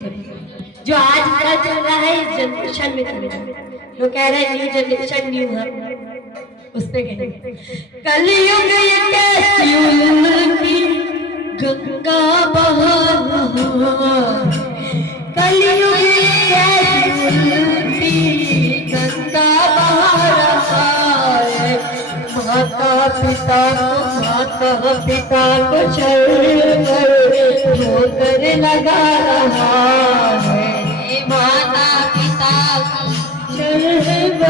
जो आज का चल रहा है इस जनरेशन में, जो कह रहे हैं न्यू जनरेशन न्यू है, उसमें कहेंगे कलयुग ये कैसी उल्टी गंगा बहा रहा, कलयुग ये कैसी उल्टी गंगा बहा रहा है। माता पिता को शर्म ठोकर लगा रहा है, माता पिता शर्म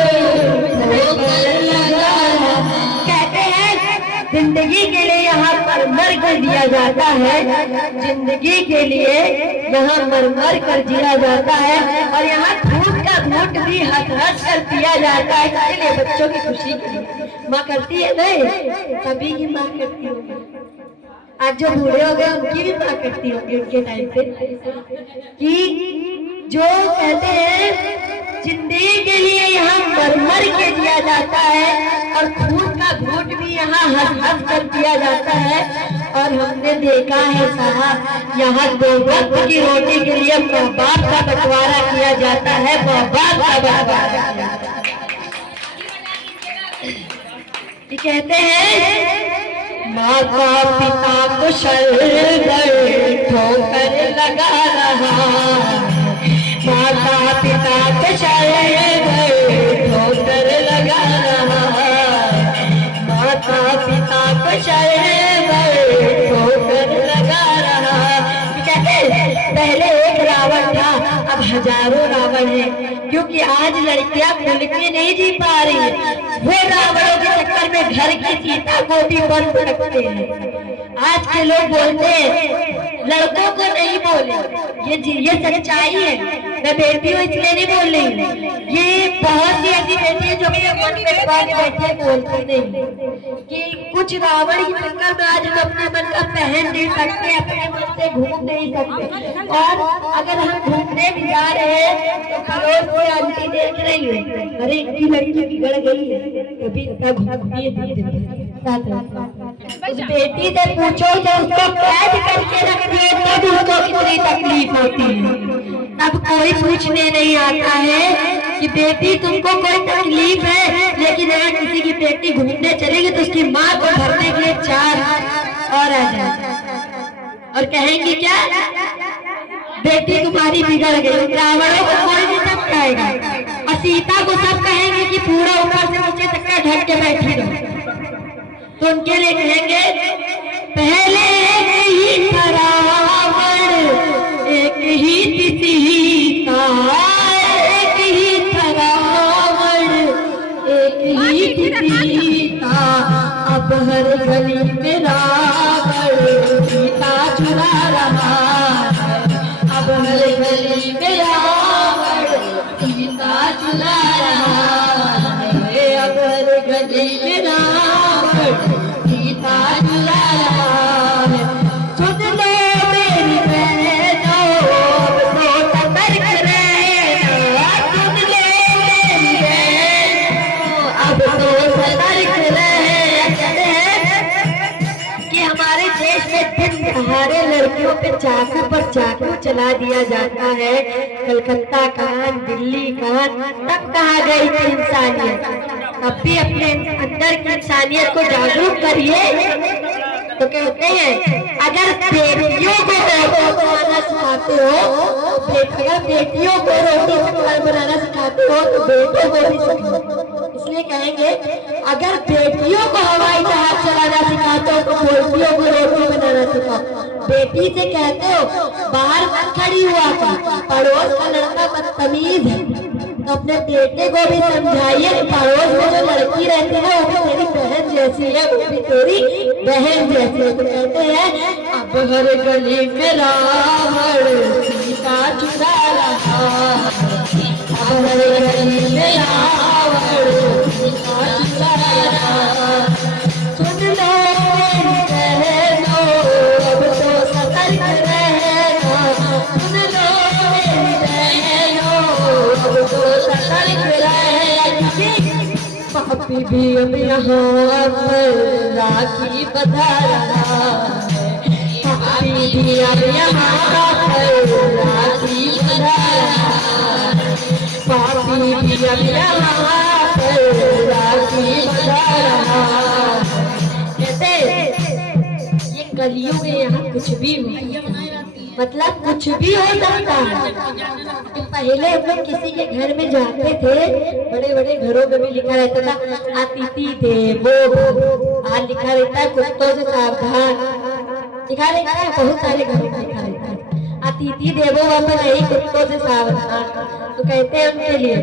ठोकर लगा रहा। कहते हैं जिंदगी के लिए यहाँ पर मर कर दिया जाता है, जिंदगी के लिए यहाँ मर कर जिया जाता है, और यहाँ धूप का घूट भी हंस हंस कर पिया जाता है। इसके लिए बच्चों की खुशी के लिए माँ करती है नहीं, सभी की माँ करती होगी। आज जो बूढ़े हो गए उनकी भी माँ करती होगी उनके टाइम पे, कि जो कहते हैं जिंदगी के लिए यहाँ मर के दिया जाता है, और खून का घूट भी यहाँ हंस हंस कर दिया जाता है। और हमने देखा है साहब, यहाँ दो वक्त की रोटी के लिए माँ बाप का बंटवारा किया जाता है, माँ बाप का बंटवारा किया जाता है। कहते हैं माता पिता को शर्म ठोकर लगा रहा, माता पिता को शर्म ठोकर लगा रहा, माता पिता को शर्म ठोकर लगा रहा। कहते हैं पहले एक रावण था, अब हजारों रावण है, क्योंकि आज लड़कियां खुल के नहीं जी पा रही। वो रावणों के चक्कर में घर की सीता को भी बंद रखते हैं। आज के लोग बोलते हैं, लड़कों को नहीं बोले, ये सच्चाई है। मैं बेटी हूँ इसलिए नहीं बोल रही, ये बहुत सी ऐसी बेटी है जो मेरे मन में बात बैठे बोलती नहीं, कि कुछ रावण के चक्कर में आज हम अपने मन का पहन नहीं सकते, अपने मन से घूम नहीं सकते। और अगर हम घूमने भी जा रहे हैं तो पड़ोस से आंटी देख रही है, अरे इनकी लड़की बिगड़ गई है, कभी घूमती है उस बेटी से पूछो तो उसको कैद करके रख दिए तब उसको कितनी तकलीफ होती है। अब कोई पूछने नहीं आता है कि बेटी तुमको कोई तकलीफ है, लेकिन अगर किसी की बेटी घूमने चलेगी तो उसकी माँ को भरने के लिए चार और आ जाए और कहेंगे क्या, बेटी तुम्हारी बिगड़ गई। रावणों को कोई भी सब कहेगा, और सीता को सब कहेंगे कि पूरा ऊपर से नीचे तक का ढक के बैठी रहो। तो उनके लिए कहेंगे पहले एक ही था रावण, एक ही थी सीता, एक ही था रावण, एक ही थी सीता, अब हर गली में रावण सीता चुरा रहा है, अब हर गली में रावण सीता चुरा रहा है, अब हर गली में सीता चुरा रहा है। सुन लो मेरी बहनों, तो सतर्क रहना, सुन लो मेरी बहनों, अब तो सतर्क रहना कि हमारे देश में दिन दहाड़े लड़कियों पे चाकू पर चाकू चला दिया जाता है। कलकत्ता कहाँ, दिल्ली कहाँ, तब कहाँ गई थी इंसानियत। अब भी अपने अंदर की इंसानियत को जागरूक करिए। तो कहते हैं अगर बेटियों को रोटी बनाना सिखाते हो, अगर बेटियों को रोटी बनाना सिखाते हो तो बेटों को भी सिखाओ। इसलिए कहेंगे अगर बेटियों को हवाई जहाज चलाना सिखाते हो तो बेटियों को रोटी बनाना सिखाओ। बेटी से कहते हो बाहर मत खड़ी हुआ था, पड़ोस का लड़का बदतमीज है, तो अपने बेटे को भी समझाइए पड़ोस में जो लड़की रहती है वो भी तेरी बहन जैसी है, वो भी तेरी बहन जैसी है। तो कहते हैं अब हर गली में रावण सीता चुरा रहा, अब हर गली में रावण सीता चुरा रहा। सुन लो बहनों, अब तो सतर्क रहना, सुन लो पापी भी अब यहाँ पर राखी बंधा रहा है, पापी भी अब यहाँ पर राखी अब यहाँ पर राखी बंधा रहा। कहते ये कलयुग है, यहाँ कुछ भी हो, मतलब कुछ भी हो सकता है। तो पहले हम लोग किसी के घर में जाते थे, बड़े बड़े घरों में भी लिखा रहता था अतिथि देवो, आज लिखा रहता है कुत्तों से सावधान, लिखा रहता है बहुत सारे घरों में लिखा रहता है अतिथि देवो बाबा नहीं कुत्तों से सावधान। तो कहते हैं उनके लिए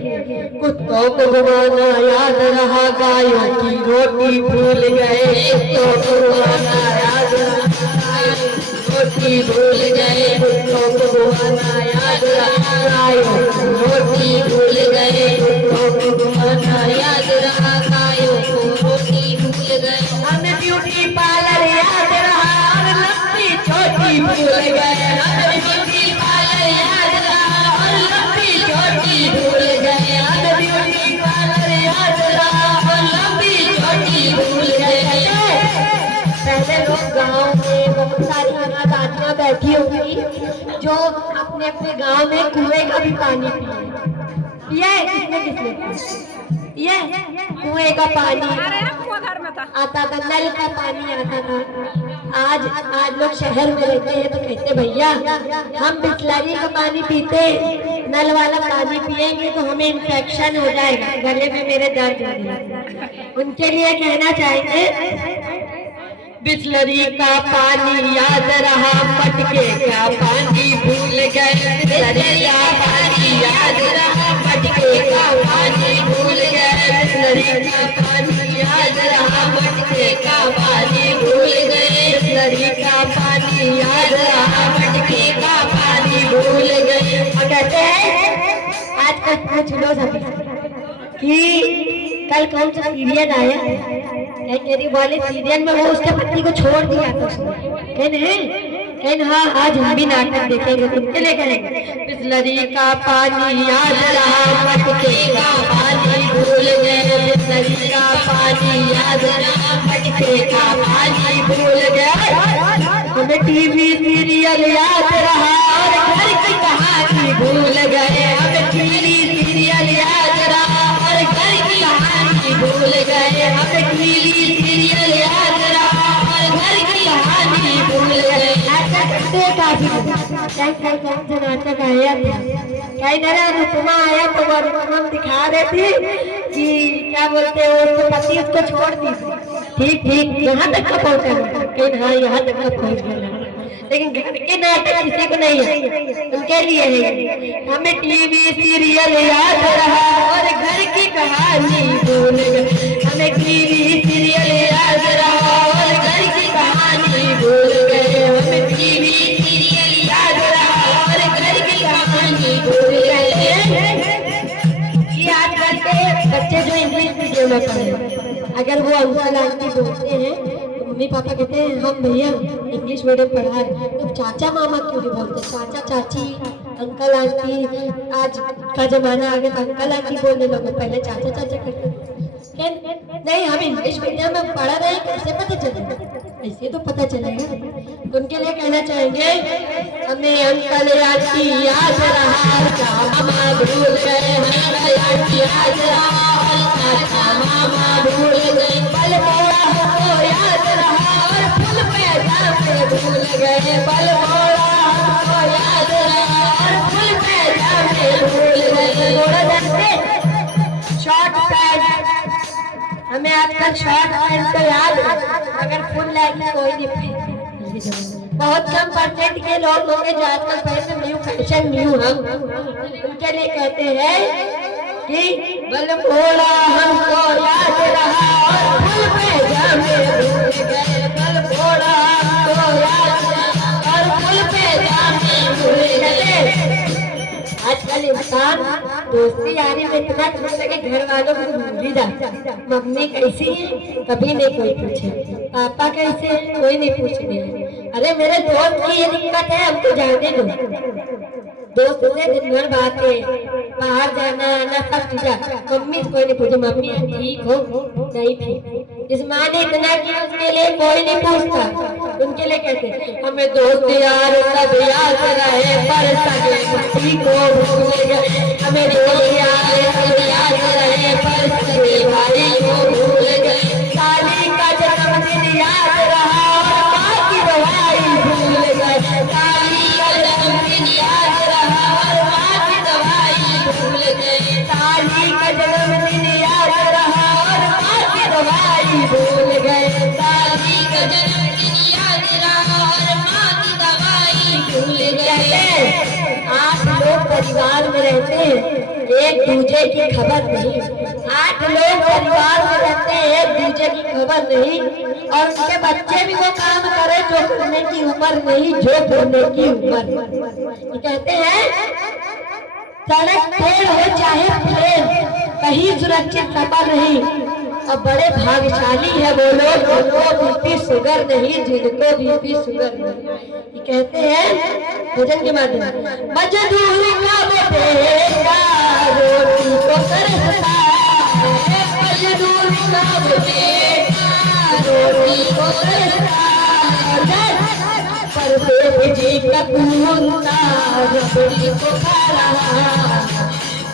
कुत्तों को घुमाना याद रहा, गायों की रोटी भूल गए, कुत्तों को घुमाना याद रहा, रोटी भूल गए, कुत्तों को घुमाना याद रहा, गायों की रोटी भूल गए, कुत्तों को घुमाना याद रहा, गायों को रोटी भूल गए। हमें ब्यूटी पार्लर याद रहा और लंबी छोटी भूल गए, हमें ब्यूटी पार्लर याद रहा और लंबी छोटी भूल गए, हमें ब्यूटी पार्लर याद रहा और लंबी छोटी भूल गए। पहले लोग गाँव में बहुत सारी दादियाँ बैठी होंगी जो अपने अपने गांव में कुएं का भी पानी पिए, किसने किसने ये कुएं का पानी आता था, नल का पानी आता था। आज लोग शहर में रहते हैं तो कहते भैया हम बिस्लरी का पानी पीते, नल वाला पानी पिएंगे तो हमें इन्फेक्शन हो जाएगा, गले में मेरे दर्द हो जाएगा। उनके लिए कहना चाहेंगे बिस्लरी का पानी याद रहा, मटके का पानी भूल गए, बिस्लरी का पानी याद रहा, मटके का पानी भूल गए, बिस्लरी का पानी याद रहा, मटके का पानी भूल गए, बिस्लरी का पानी याद रहा, मटके का पानी भूल गए। और कहते हैं आजकल पूछ लो सभी कि कल कौन सा सीरियल आया, मेरी वाले सीरियल में वो उसके पति को छोड़ दिया था उसने, हाँ आज हम भी नाटक देखेंगे, तुमके लिए करेंगे बिस्लरी का पानी याद रहा, मटके का पानी भूल गए, बिस्लरी का पानी याद रहा, मटके का पानी भूल गए। हमें टीवी सीरियल याद रहा और घर की कहानी भूल गए, हमें टीवी सीरियल याद रहा और घर की कहानी भूल गए, हमें टीवी सीरियल याद रहा और घर की कहानी भूल गए। कौन सा नाटक आया था, कहीं ना अनुपमा आया तो वो अनुपमा दिखा रहे थे कि क्या बोलते हैं उसके पति उसको छोड़ दी, ठीक ठीक यहाँ तक का पहुँचा, कहीं हाँ यहाँ तक का पहुँच गया, लेकिन घर के नाटक किसी को नहीं है, उनके लिए है। हमें टीवी सीरियल याद रहा और घर की कहानी भूल गए, हमें टीवी सीरियल याद रहा और घर की कहानी भूल गए, हमें टीवी सीरियल याद रहा और घर की कहानी भूल गए। ये आजकल के बच्चे जो इंग्लिश मीडियम में पढ़े, अगर वो अंकल आंटी बोलते हैं तो मम्मी पापा कहते हैं हम भैया इंग्लिश मीडियम पढ़ा है, तो चाचा मामा क्यों नहीं बोलते, चाचा चाची अंकल आंटी। आज का जमाना आ गया तो अंकल आंटी बोलने लगे, पहले चाचा चाचा करते नहीं। हम इंग्लिश मीडियम में पढ़ा रहे हैं, कैसे पता चलेगा, ऐसे तो पता चलेगा। उनके लिए कहना चाहेंगे हमें अंकल आंटी याद रहा, मामा भूल गए, अंकल आंटी याद रहा और चाचा मामा भूल गए, पल मोड़ा हमको याद रहा और फूल पैजामे भूल गए, पल मोड़ा हमको याद रहा और फूल पैजामे भूल गए। थोड़ा जानते शॉर्ट पैंट, हमें आजकल शॉर्ट पैंट तो याद है मगर फुल लेग कोई नहीं, बहुत कम परसेंट के लोग होंगे जो आजकल पहले न्यू फैशन न्यू हम। उनके लिए कहते हैं कि बल भोला हमको याद रहा और फुल पैजामे भूल गए, बल भोला हमको याद रहा और फुल पैजामे भूल गए। आजकल इंसान दोस्ती यारी में इतना छोड़ता कि घर वालों को भूल ही जाता, मम्मी कैसी है कभी नहीं कोई पूछे, पापा कैसे है कोई नहीं पूछने, अरे मेरे दोस्त की ये दिक्कत है हमको जाने दो, दोस्त से दिन भर बातें, बाहर जाना आना सब चीजा, मम्मी से कोई नहीं पूछे, मम्मी ठीक हो नहीं ठीक, इस माँ ने इतना किया उसके लिए कोई नहीं पूछता। उनके लिए कहते हमें दोस्त यार सब याद रहे पर सगे को भूल गए, हमें दोस्त यार सब याद परिवार में रहते हैं, एक दूसरे की खबर नहीं। 8 लोग परिवार में रहते हैं, एक दूसरे की खबर नहीं, और उनके बच्चे भी वो काम करे जो करने की उम्र नहीं, जो करने की उम्र। ये कहते हैं सड़क पेड़ हो चाहे प्लेन, कहीं सुरक्षित सफर नहीं। और बड़े भाग्यशाली है वो लोग जिनको बीपी शुगर नहीं, जिनको बीपी शुगर नहीं। ये कहते हैं भजन के माध्यम मजदूरी का बेटा रोटी को तरसता है, मजदूरी का बेटा रोटी को तरसता है, परदेव जी का कुत्ता रबड़ी को खा रहा,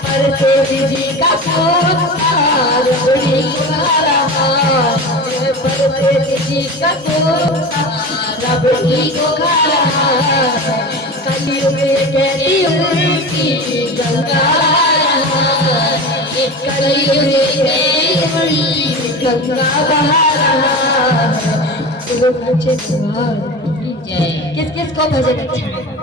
परदेव जी का कुत्ता रबड़ी को खा रहा, परदेव जी का कुत्ता रबड़ी को खा रहा, कलयुग कहती उल्टी गंगा रहा, कलयुग गंगा बहा रहा। किस किस को भजन अच्छा है?